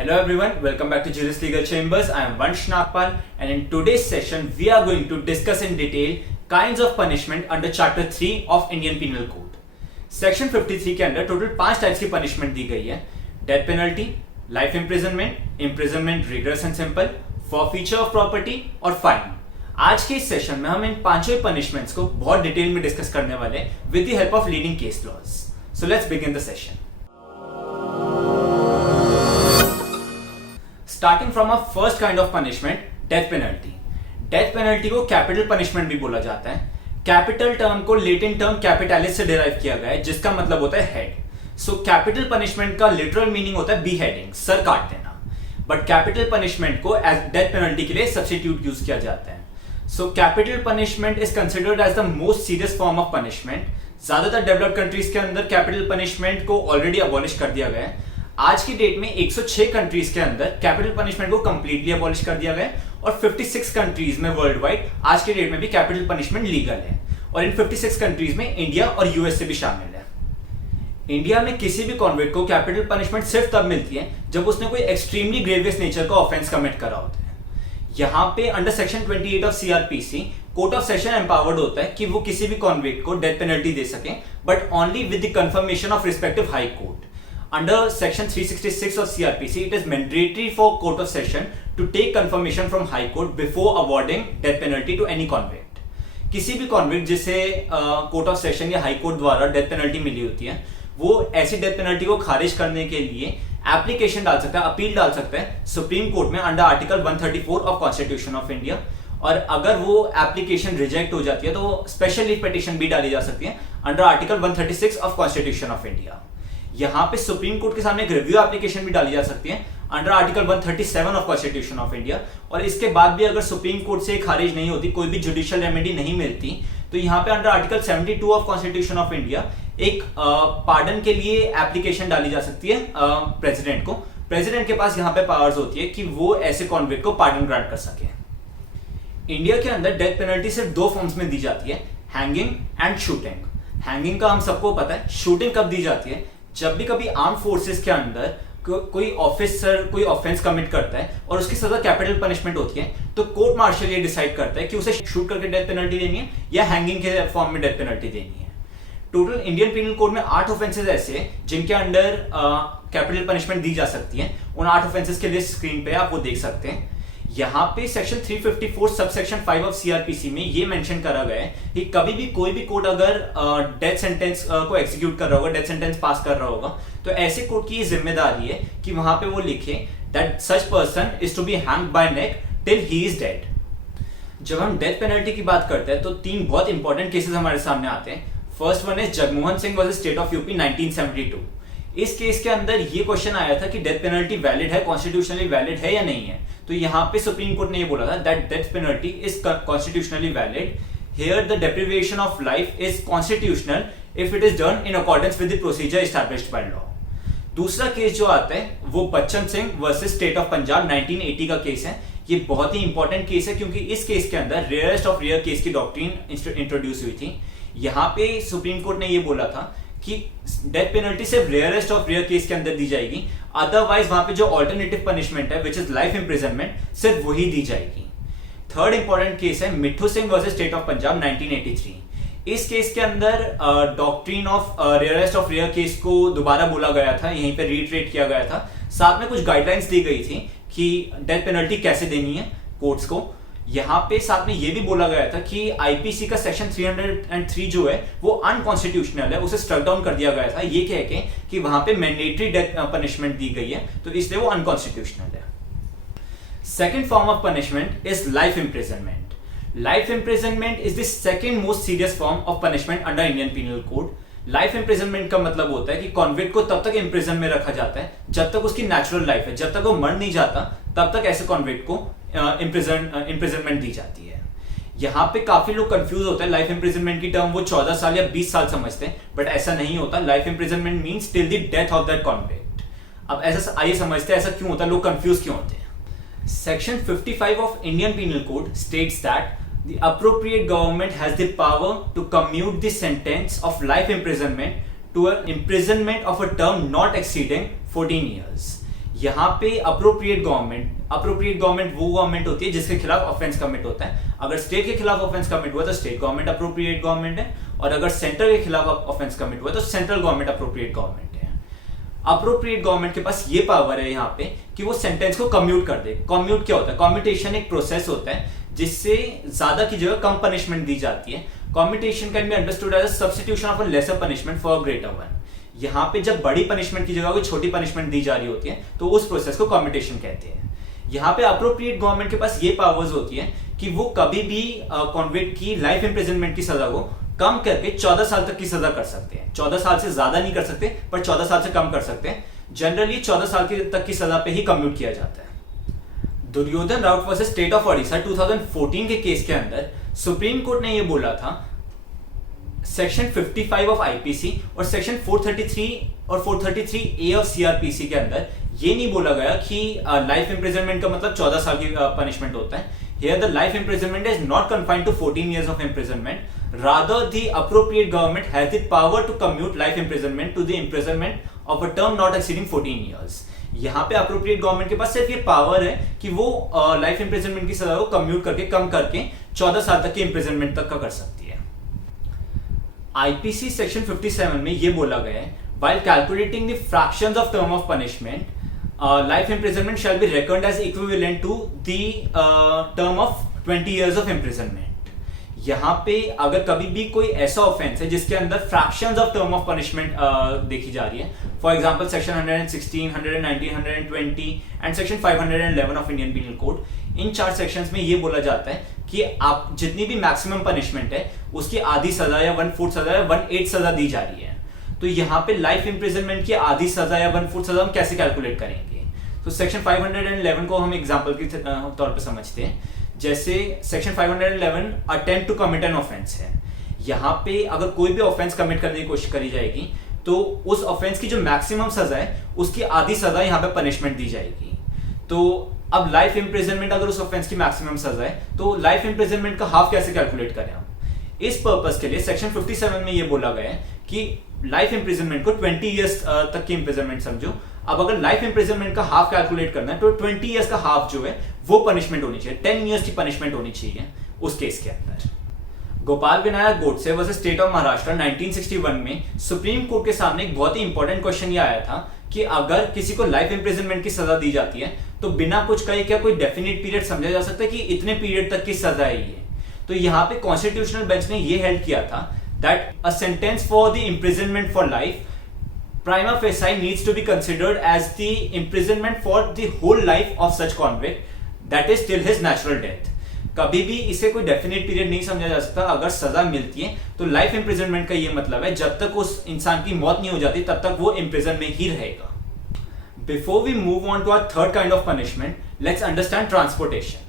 Hello everyone, welcome back to Juris Legal Chambers. I am Vansh Nagpal and in today's session we are going to discuss in detail kinds of punishment under Chapter 3 of Indian Penal Code. Section 53 के अंदर total 5 types की punishment दी गई है। Death penalty, life imprisonment, imprisonment rigorous and simple, forfeiture of property और fine. आज के इस session में हम इन पांचों पनिशमेंट्स को बहुत डिटेल में डिस्कस करने वाले हैं with the help of leading case laws. So let's begin the session. Starting from a first kind of punishment, death penalty. Death penalty को कैपिटल पनिशमेंट भी बोला जाता है। कैपिटल टर्म को लैटिन टर्म कैपिटालिस से डिराइव किया गया है, जिसका मतलब होता है हेड। सो कैपिटल पनिशमेंट का लिटरल मीनिंग होता है बीहेडिंग, सर काट देना। बट कैपिटल पनिशमेंट को एज डेथ पेनल्टी के लिए सब्स्टिट्यूट यूज किया जाता है। So capital punishment is considered as the most serious form of punishment. ज्यादातर डेवलप्ड कंट्रीज के अंदर कैपिटल पनिशमेंट को ऑलरेडी अबॉलिश कर दिया गया है। आज की डेट में 106 कंट्रीज के अंदर कैपिटल पनिशमेंट को कंप्लीटली अबॉलिश कर दिया गया है और 56 कंट्रीज में वर्ल्ड वाइड आज की डेट में भी कैपिटल पनिशमेंट लीगल है। और इन 56 कंट्रीज में इंडिया और यूएसए भी शामिल है। इंडिया में किसी भी कॉन्विक्ट को कैपिटल पनिशमेंट सिर्फ तब मिलती है जब उसने कोई एक्सट्रीमली ग्रेवियस नेचर का ऑफेंस कमिट करा होता है। यहाँ पे under section 28 of CrPC court of session empowered होता है कि वो किसी भी कॉन्विक्ट को डेथ पेनल्टी दे सके, but only with the confirmation of respective high court. Under section 366 of CRPC, it is mandatory for court of session to take confirmation from High Court before awarding death penalty to any convict. किसी भी convict जिसे court of session या High Court द्वारा death penalty मिली होती है, वो ऐसी death penalty को खारिज करने के लिए application डाल सकता है, अपील डाल सकता है सुप्रीम कोर्ट में under article 134 of constitution of India. और अगर वो एप्लीकेशन रिजेक्ट हो जाती है तो स्पेशल लीव पिटीशन भी डाली जा सकती है under article 136 of constitution of India. यहाँ पे सुप्रीम कोर्ट के सामने एक रिव्यू एप्लीकेशन भी डाली जा सकती है under article 137 of constitution of India. और इसके बाद भी अगर सुप्रीम कोर्ट से खारिज नहीं होती, कोई भी जुडिशियल रेमेडी नहीं मिलती, तो यहाँ पे under article 72 of constitution of India एक पार्डन के लिए एप्लीकेशन डाली जा सकती है प्रेसिडेंट को। प्रेसिडेंट के पास यहाँ पे पावर्स होती है कि वो ऐसे कॉन्विक्ट को पार्डन ग्रांट कर सके। इंडिया के अंदर डेथ पेनल्टी सिर्फ दो फॉर्म्स में दी जाती है, हैंगिंग एंड शूटिंग। हैंगिंग का हम सबको पता है। शूटिंग कब दी जाती है? जब भी कभी आर्म फोर्सेस के अंदर कोई ऑफिसर कोई ऑफेंस कमिट करता है और उसकी सजा कैपिटल पनिशमेंट होती है, तो कोर्ट मार्शल ये डिसाइड करता है कि उसे शूट करके डेथ पेनल्टी देनी है या हैंगिंग के फॉर्म में डेथ पेनल्टी देनी है। टोटल इंडियन पीनल कोड में 8 ऑफेंसेस ऐसे हैं जिनके अंडर कैपिटल पनिशमेंट दी जा सकती है। उन 8 ऑफेंसेस के लिस्ट स्क्रीन पे आप वो देख सकते हैं। यहाँ पे सेक्शन 354 सबसेक्शन 5 ऑफ सीआरपीसी में ये मेंशन करा गया है कि कभी भी कोई भी कोर्ट अगर डेथ सेंटेंस को एग्जीक्यूट कर रहा होगा, डेथ सेंटेंस पास कर रहा होगा, तो ऐसे कोर्ट की ये जिम्मेदारी है कि वहां पे वो लिखे that such person is to be hanged by neck till he is dead. जब हम डेथ पेनल्टी की बात करते हैं तो 3 बहुत इंपॉर्टेंट केसेस हमारे सामने आते हैं। First one is Jagmohan Singh versus state of UP 1972। इस केस के अंदर ये क्वेश्चन आया था कि डेथ पेनल्टी वैलिड है, कॉन्स्टिट्यूशनली वैलिड है या नहीं है। तो यहाँ पे सुप्रीम कोर्ट ने ये बोला था that death penalty is constitutionally valid. Here the deprivation of life is constitutional if it is done in accordance with the procedure established by law. दूसरा केस जो आता है वो Bachchan Singh versus state of Punjab 1980 का केस है। ये बहुत ही इंपॉर्टेंट केस है क्योंकि इस केस के अंदर रेयरेस्ट ऑफ रेयर केस की डॉक्ट्रिन इंट्रोड्यूस हुई थी। यहाँ पे सुप्रीम कोर्ट ने ये बोला था कि डेथ पेनल्टी सिर्फ रेयरेस्ट ऑफ रेयर केस के अंदर दी जाएगी, अदरवाइज वहां पे जो अल्टरनेटिव पनिशमेंट है विच इज लाइफ इंप्रिजनमेंट, सिर्फ वही दी जाएगी। थर्ड इंपॉर्टेंट केस है Mithu Singh versus state of Punjab 1983। इस केस के अंदर doctrine of rarest of rare case को दोबारा बोला गया था, यहीं पे रीट्रेट किया गया था। साथ में कुछ गाइडलाइंस दी गई थी कि डेथ पेनल्टी कैसे देनी है कोर्ट्स को। यहाँ पे साथ में ये भी बोला गया था कि आईपीसी का सेक्शन 303 जो है वो अनकॉन्स्टिट्यूशनल है, उसे स्ट्रक डाउन कर दिया गया था ये कह के कि वहां पे मैंडेटरी डेथ पनिशमेंट दी गई है, तो इसलिए वो अनकॉन्स्टिट्यूशनल है। Second form of punishment is life imprisonment. Life imprisonment is the second most serious form of punishment under Indian penal code. Life imprisonment का मतलब होता है कि कॉन्विक्ट को तब तक इंप्रिजन में रखा जाता है जब तक उसकी नेचुरल लाइफ है, जब तक वो मर नहीं जाता तब तक ऐसे कॉन्विक्ट को इंप्रिजनमेंट दी जाती है। यहाँ पे काफी लोग कंफ्यूज होते हैं, लाइफ इंप्रिजनमेंट की टर्म वो 14 साल या 20 साल समझते हैं, बट ऐसा नहीं होता। Life imprisonment means till the death of that convict. अब ऐसा आइए समझते हैं ऐसा क्यों होता है, लोग कंफ्यूज क्यों होते हैं। Section 55 of Indian penal code states that the appropriate government has the power to commute the sentence of life imprisonment to an imprisonment of a term not exceeding 14 years. यहाँ पे अप्रोप्रिएट गवर्नमेंट वो government होती है जिसके खिलाफ offence commit होता है। अगर स्टेट के खिलाफ ऑफेंस कमिट हुआ तो स्टेट गवर्नमेंट अप्रोप्रिएट गवर्नमेंट है, और अगर सेंटर के खिलाफ ऑफेंस कमिट हुआ तो सेंट्रल गवर्नमेंट अप्रोप्रिएट गवर्नमेंट है। अप्रोप्रिएट गवर्नमेंट के पास ये पावर है यहाँ पे कि वो सेंटेंस को कम्यूट कर दे। कम्यूट क्या होता है? कम्यूटेशन एक प्रोसेस होता है जिससे ज्यादा की जगह कम पनिशमेंट दी जाती है। Commutation can be understood as substitution of a lesser punishment for a greater one. यहाँ पे जब बड़ी पनिशमेंट की जगह कोई छोटी पनिशमेंट दी जा रही होती है तो उस प्रोसेस को कम्यूटेशन कहते हैं। यहाँ पे अप्रोप्रिएट गवर्नमेंट के पास ये पावर्स होती है कि वो कभी भी कॉन्विक्ट की लाइफ इंप्रिजनमेंट की सजा को कम करके 14 साल तक की सजा कर सकते हैं। 14 साल से ज्यादा नहीं कर सकते, पर 14 साल से कम कर सकते हैं। जनरली 14 साल तक की सजा पे ही कम्यूट किया जाता है। Duryodhan Raut versus state of Odisha 2014 के केस के अंदर सुप्रीम कोर्ट ने ये बोला था, सेक्शन 55 ऑफ आईपीसी और सेक्शन 433 और 433A ऑफ सीआरपीसी के अंदर ये नहीं बोला गया कि लाइफ इंप्रिजनमेंट का मतलब 14 साल की पनिशमेंट होता है। Here the life imprisonment is not confined to 14 years of imprisonment. Rather, the appropriate government has the power to commute life imprisonment to the imprisonment of a term not exceeding 14 years. यहाँ पे appropriate government के पास सिर्फ ये power है कि वो life imprisonment की सजा को कम्यूट करके कम करके 14 साल तक की इंप्रिजनमेंट तक का कर सकती है। आईपीसी सेक्शन 57 में ये बोला गया है, while calculating the fractions of term of punishment, life imprisonment shall be reckoned as equivalent to the term of 20 years of imprisonment. यहाँ पे अगर कभी भी कोई ऐसा ऑफेंस है जिसके अंदर fractions of term of punishment देखी जा रही है, for example section 116, 119, 120 and section 511 of Indian penal code, इन 4 सेक्शंस में ये बोला जाता है कि आप जितनी भी मैक्सिमम पनिशमेंट है उसकी आधी सजा या 1/4 सजा या 1/8 सजा दी जा रही है। तो यहाँ पे लाइफ इंप्रिजनमेंट की आधी सजा या 1/4 सजा हम कैसे कैलकुलेट करेंगे? तो सेक्शन 511 को हम एग्जांपल के तौर पे समझते हैं। जैसे section 511 attempt to commit an offence है। यहाँ पे अगर कोई भी ऑफेंस कमिट करने की कोशिश करी जाएगी तो उस ऑफेंस की जो मैक्सिमम सजा है उसकी आधी सजा यहाँ पे पनिशमेंट दी जाएगी। तो अब लाइफ इंप्रिजनमेंट अगर उस ऑफेंस की मैक्सिमम सजा है तो लाइफ इंप्रिजनमेंट का हाफ कैसे कैलकुलेट करें हम? इस पर्पस के लिए सेक्शन 57 में ये बोला गया है कि लाइफ इंप्रिजनमेंट को 20 इयर्स तक की इंप्रिजनमेंट समझो। अब अगर लाइफ इंप्रिजनमेंट का हाफ कैलकुलेट करना है तो 20 इयर्स का हाफ जो है वो पनिशमेंट होनी चाहिए, 10 इयर्स की पनिशमेंट होनी चाहिए उस केस के अंदर। Gopal Vinayak Godse versus state of Maharashtra 1961 में सुप्रीम कोर्ट के सामने एक बहुत ही इंपॉर्टेंट क्वेश्चन ये आया था कि अगर किसी को लाइफ इंप्रिजनमेंट की सजा दी जाती है तो बिना कुछ कहे क्या कोई डेफिनेट पीरियड समझा जा सकता है कि इतने पीरियड तक की सजा है ये? तो यहाँ पे कॉन्स्टिट्यूशनल बेंच ने ये हेल्ड किया था that a sentence for the imprisonment for life prima facie needs to be considered as the imprisonment for the whole life of such convict, that is till his natural death. कभी भी इसे कोई definite period नहीं समझा जा सकता। अगर सजा मिलती है तो लाइफ इंप्रिजनमेंट का ये मतलब है जब तक उस इंसान की मौत नहीं हो जाती तब तक वो इंप्रिजन में ही रहेगा। Before we move on to our third kind of punishment, let's understand transportation.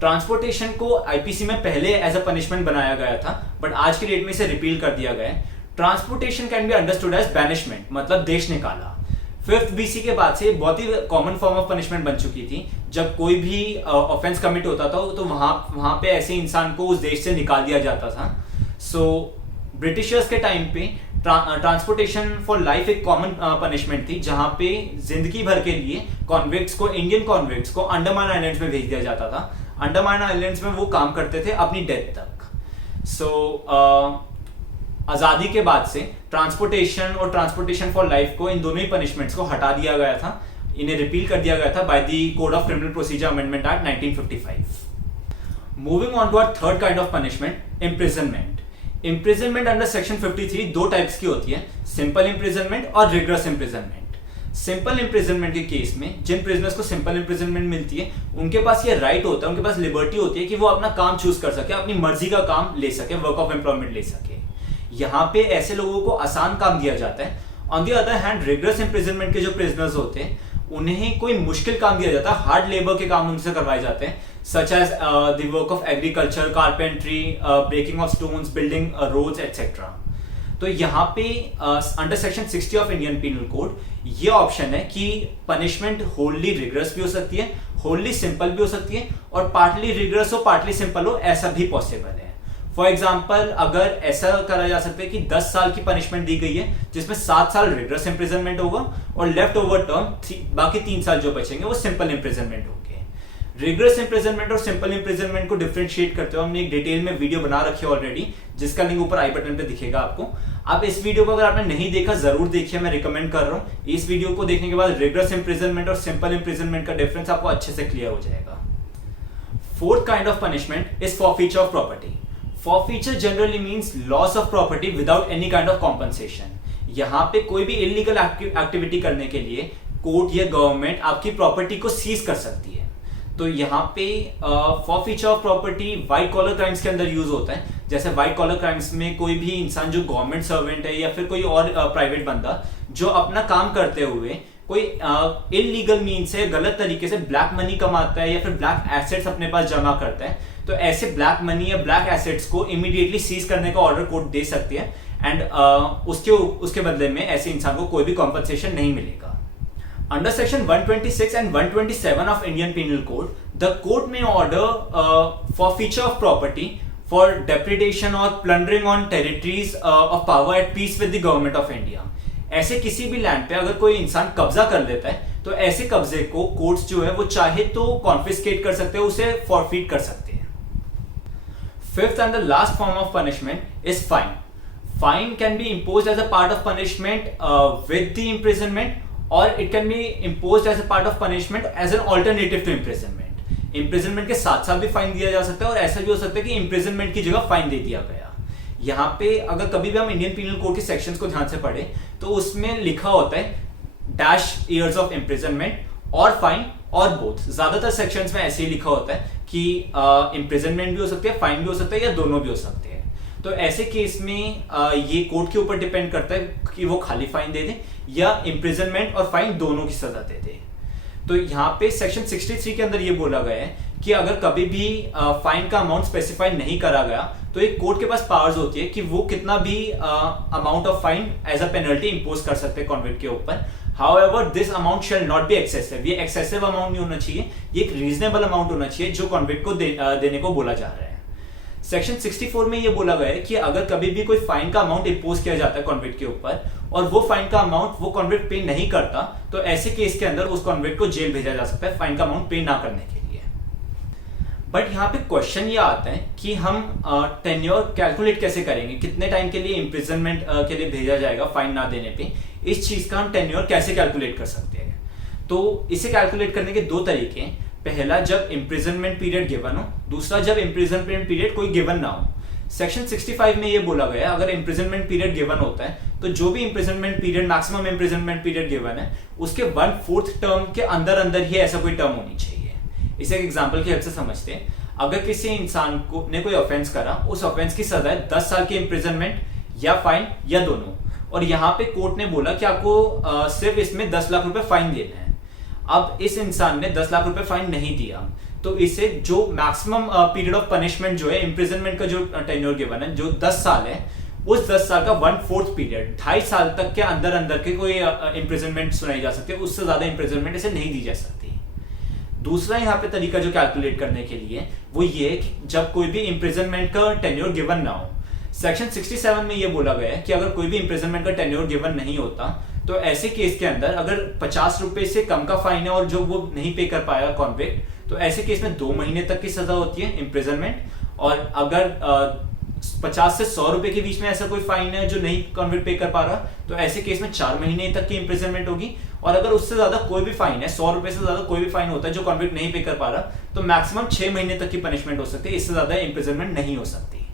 Transportation को आईपीसी में पहले एज अ पनिशमेंट बनाया गया था, बट आज की डेट में इसे रिपील कर दिया गया है। Transportation can be understood as banishment, मतलब देश निकाला। 5th BC के बाद से बहुत ही कॉमन फॉर्म ऑफ पनिशमेंट बन चुकी थी। जब कोई भी ऑफेंस कमिट होता था तो वहां पे ऐसे इंसान को उस देश से निकाल दिया जाता था। सो ब्रिटिशर्स के टाइम पे ट्रांसपोर्टेशन फॉर लाइफ एक कॉमन पनिशमेंट थी, जहां पे जिंदगी भर के लिए कॉन्विक्ट्स को, इंडियन कॉन्विक्ट्स को अंडमान आइलैंड्स में भेज दिया जाता था। अंडमान आइलैंड्स में वो काम करते थे अपनी डेथ तक। सो आजादी के बाद से ट्रांसपोर्टेशन और ट्रांसपोर्टेशन फॉर लाइफ को, इन दोनों ही पनिशमेंट्स को हटा दिया गया था, इन्हें रिपील कर दिया गया था by the code of criminal procedure amendment act 1955। Moving on to our third kind of punishment, imprisonment. Imprisonment under section 53 दो टाइप्स की होती है, सिंपल इम्प्रिजनमेंट और रिग्रेस इम्प्रिजनमेंट। सिंपल इम्प्रिजनमेंट के केस में जिन प्रिजनर्स को सिंपल इम्प्रिजनमेंट मिलती है उनके पास ये राइट होता है, उनके पास लिबर्टी होती है कि वो अपना काम चूज कर सके, अपनी मर्जी का काम ले सके, वर्क ऑफ एम्प्लॉयमेंट ले सके। यहाँ पे ऐसे लोगों को आसान काम दिया जाता है। On the other hand rigorous imprisonment के जो प्रिजनर्स होते हैं उन्हें कोई मुश्किल काम दिया जाता है, हार्ड लेबर के काम उनसे करवाए जाते हैं, such as the work of agriculture, carpentry, breaking of stones, building roads etcetera. तो यहाँ पे under section 60 of Indian penal code ये ऑप्शन है कि पनिशमेंट होली रिग्रेस भी हो सकती है, होली सिंपल भी हो सकती है, और पार्टली रिग्रेस हो पार्टली सिंपल हो, ऐसा भी पॉसिबल है। फॉर एग्जाम्पल अगर ऐसा करा जा सकता है कि 10 साल की पनिशमेंट दी गई है जिसमें 7 साल रिगरस इंप्रिजनमेंट होगा और लेफ्ट ओवर टर्म बाकी 3 साल जो बचेंगे वो सिंपल इंप्रिजनमेंट होंगे। रिगरस इंप्रिजनमेंट और सिंपल इंप्रिजनमेंट को डिफरेंशिएट करते हुए हमने एक डिटेल में वीडियो बना रखी है ऑलरेडी, जिसका लिंक ऊपर आई बटन पे दिखेगा आपको। आप इस वीडियो को अगर आपने नहीं देखा जरूर देखिए, मैं रिकमेंड कर रहा हूँ। इस वीडियो को देखने के बाद रिगरस इंप्रिजनमेंट और सिंपल इंप्रिजनमेंट का डिफरेंस आपको अच्छे से क्लियर हो जाएगा। Fourth kind of punishment is forfeiture of property. Forfeiture generally means loss of property without any kind of compensation. यहाँ पे कोई भी इलीगल एक्टिविटी करने के लिए कोर्ट या गवर्नमेंट आपकी प्रॉपर्टी को सीज कर सकती है। तो यहाँ पे forfeiture of property white collar crimes के अंदर यूज होता है। जैसे व्हाइट कॉलर क्राइम्स में कोई भी इंसान जो गवर्नमेंट सर्वेंट है या फिर कोई और प्राइवेट बंदा जो अपना काम करते हुए कोई इलीगल मीन से गलत तरीके से ब्लैक मनी कमाता है या फिर ब्लैक एसेट्स अपने पास जमा करता है, तो ऐसे ब्लैक मनी या ब्लैक एसेट्स को इमीडिएटली सीज करने का ऑर्डर कोर्ट दे सकती है एंड उसके बदले में ऐसे इंसान को कोई भी कॉम्पनसेशन नहीं मिलेगा। Under section 126 and 127 of Indian Penal Code, the court may order forfeiture of property for depredation or plundering on territories of power at peace with the government of India. ऐसे किसी भी लैंड पे अगर कोई इंसान कब्जा कर लेता है तो ऐसे कब्जे को कोर्ट्स जो है वो चाहे तो कॉन्फिस्केट कर सकते हैं, उसे फॉरफीट कर सकते हैं। Fifth and the last form of punishment is fine. Fine can be imposed as a part of punishment with the imprisonment or it can be imposed as a part of punishment as an alternative to imprisonment. Imprisonment के साथ साथ भी fine दिया जा सकता है और ऐसा भी हो सकता है कि imprisonment की जगह फाइन दे दिया गया। यहाँ पे अगर कभी भी हम इंडियन पीनल कोड के सेक्शंस को ध्यान से पढ़े तो उसमें लिखा होता है डैश ईयर्स ऑफ इम्प्रिजनमेंट और फाइन और बोथ। ज्यादातर सेक्शंस में ऐसे ही लिखा होता है कि इम्प्रिजनमेंट भी हो सकती है, फाइन भी हो सकता है या दोनों भी हो सकते हैं। तो ऐसे केस में ये कोर्ट के ऊपर डिपेंड करता है कि वो खाली फाइन दे दे या इम्प्रिजनमेंट और फाइन दोनों की सजा दे दे। तो यहाँ पे सेक्शन 63 के अंदर ये बोला गया है कि अगर कभी भी फाइन का अमाउंट स्पेसिफाई नहीं करा गया तो एक कोर्ट के पास पावर्स होती है कि वो कितना भी amount of fine as a penalty impose कर सकते हैं कॉन्विक्ट के ऊपर। However this amount shall not be excessive. ये एक्सेसिव अमाउंट नहीं होना चाहिए, ये एक रीजनेबल अमाउंट होना चाहिए जो कॉन्विक्ट को देने को बोला जा रहा है। सेक्शन 64 में ये बोला गया है कि अगर कभी भी कोई फाइन का अमाउंट इंपोज किया जाता है कॉन्विक्ट के ऊपर और वो फाइन का अमाउंट वो कॉन्विक्ट पे नहीं करता तो ऐसे केस के अंदर उस कॉन्विक्ट को जेल भेजा जा सकता है फाइन का अमाउंट पे ना करने के लिए। बट यहाँ पे क्वेश्चन ये आता है कि हम टेन्योर कैलकुलेट कैसे करेंगे, कितने टाइम के लिए इम्प्रिजनमेंट के लिए भेजा जाएगा फाइन ना देने पे, इस चीज का हम टेन्योर कैसे कैलकुलेट कर सकते हैं। तो इसे कैलकुलेट करने के दो तरीके हैं। पहला जब इम्प्रिजनमेंट पीरियड गिवन हो, दूसरा जब इम्प्रिजनमेंट पीरियड कोई गिवन ना हो। सेक्शन 65 में ये बोला गया अगर इम्प्रिजनमेंट पीरियड गिवन होता है तो जो भी imprisonment period maximum imprisonment period given है उसके 1/4 टर्म के अंदर अंदर ही ऐसा कोई टर्म होनी चाहिए। इसे एक एग्जांपल की हेल्प से समझते हैं। अगर किसी इंसान को ने कोई ऑफेंस करा, उस ऑफेंस की सजा है 10 साल की इम्प्रिजनमेंट या फाइन या दोनों, और यहाँ पे कोर्ट ने बोला कि आपको सिर्फ इसमें 10 लाख रुपए फाइन देना है। अब इस इंसान ने 10 लाख रुपए फाइन नहीं दिया तो इसे जो मैक्सिमम पीरियड ऑफ पनिशमेंट जो है इम्प्रिजनमेंट का जो टेन्योर गिवन है जो 10 साल है, उस 10 साल का 1/4 पीरियड 2.5 साल तक के अंदर अंदर के कोई इम्प्रिजनमेंट सुनाई जा सकती है, उससे ज्यादा इम्प्रिजनमेंट इसे नहीं दी जा सकती। दूसरा यहाँ पे तरीका जो कैलकुलेट करने के लिए वो ये है कि जब कोई भी इम्प्रिजनमेंट का टेन्योर गिवन ना हो। सेक्शन 67 में ये बोला गया है कि अगर कोई भी इम्प्रिजनमेंट का टेन्योर गिवन नहीं होता तो ऐसे केस के अंदर अगर 50 रुपए से कम का फाइन है और जो वो नहीं पे कर पाया कॉन्विक्ट, तो ऐसे केस में 2 महीने तक की सजा होती है इम्प्रिजनमेंट। और अगर 50 से 100 रुपए के बीच में ऐसा कोई फाइन है जो नहीं कॉन्विक्ट पे कर पा रहा तो ऐसे केस में 4 महीने तक की इम्प्रिजनमेंट होगी। और अगर उससे ज्यादा कोई भी फाइन है, 100 रुपए से ज्यादा कोई भी फाइन होता है जो कॉन्विक्ट नहीं पे कर पा रहा, तो मैक्सिमम 6 महीने तक की पनिशमेंट हो सकती है, इससे ज्यादा इम्प्रिजनमेंट नहीं हो सकती।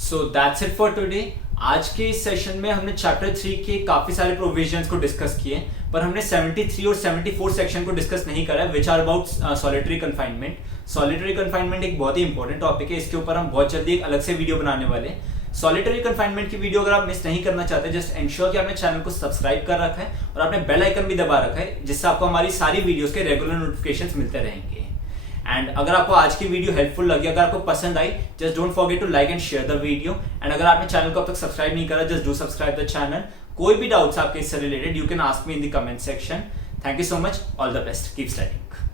So that's it for today. आज के इस सेशन में हमने चैप्टर 3 के काफी सारे प्रोविजंस को डिस्कस किए, पर हमने 73 और 74 सेक्शन को डिस्कस नहीं करा, which are about solitary confinement. Solitary confinement एक बहुत ही इंपॉर्टेंट टॉपिक है, इसके ऊपर हम बहुत जल्दी एक अलग से वीडियो बनाने वाले हैं। सॉलिटरी कन्फाइनमेंट की वीडियो अगर आप मिस नहीं करना चाहते, जस्ट एंश्योर कि आपने चैनल को सब्सक्राइब कर रखा है और आपने बेल आइकन भी दबा रखा है, जिससे आपको हमारी सारी वीडियोस के रेगुलर नोटिफिकेशंस मिलते रहेंगे। एंड अगर आपको आज की वीडियो हेल्पफुल लगी, अगर आपको पसंद आई, just don't forget to like and share the video. And अगर आपने चैनल को अब तक सब्सक्राइब नहीं करा, just do subscribe the channel. कोई भी डाउट्स आपके इससे related, you can ask me in the comment section. Thank you so much, all the best, keep studying.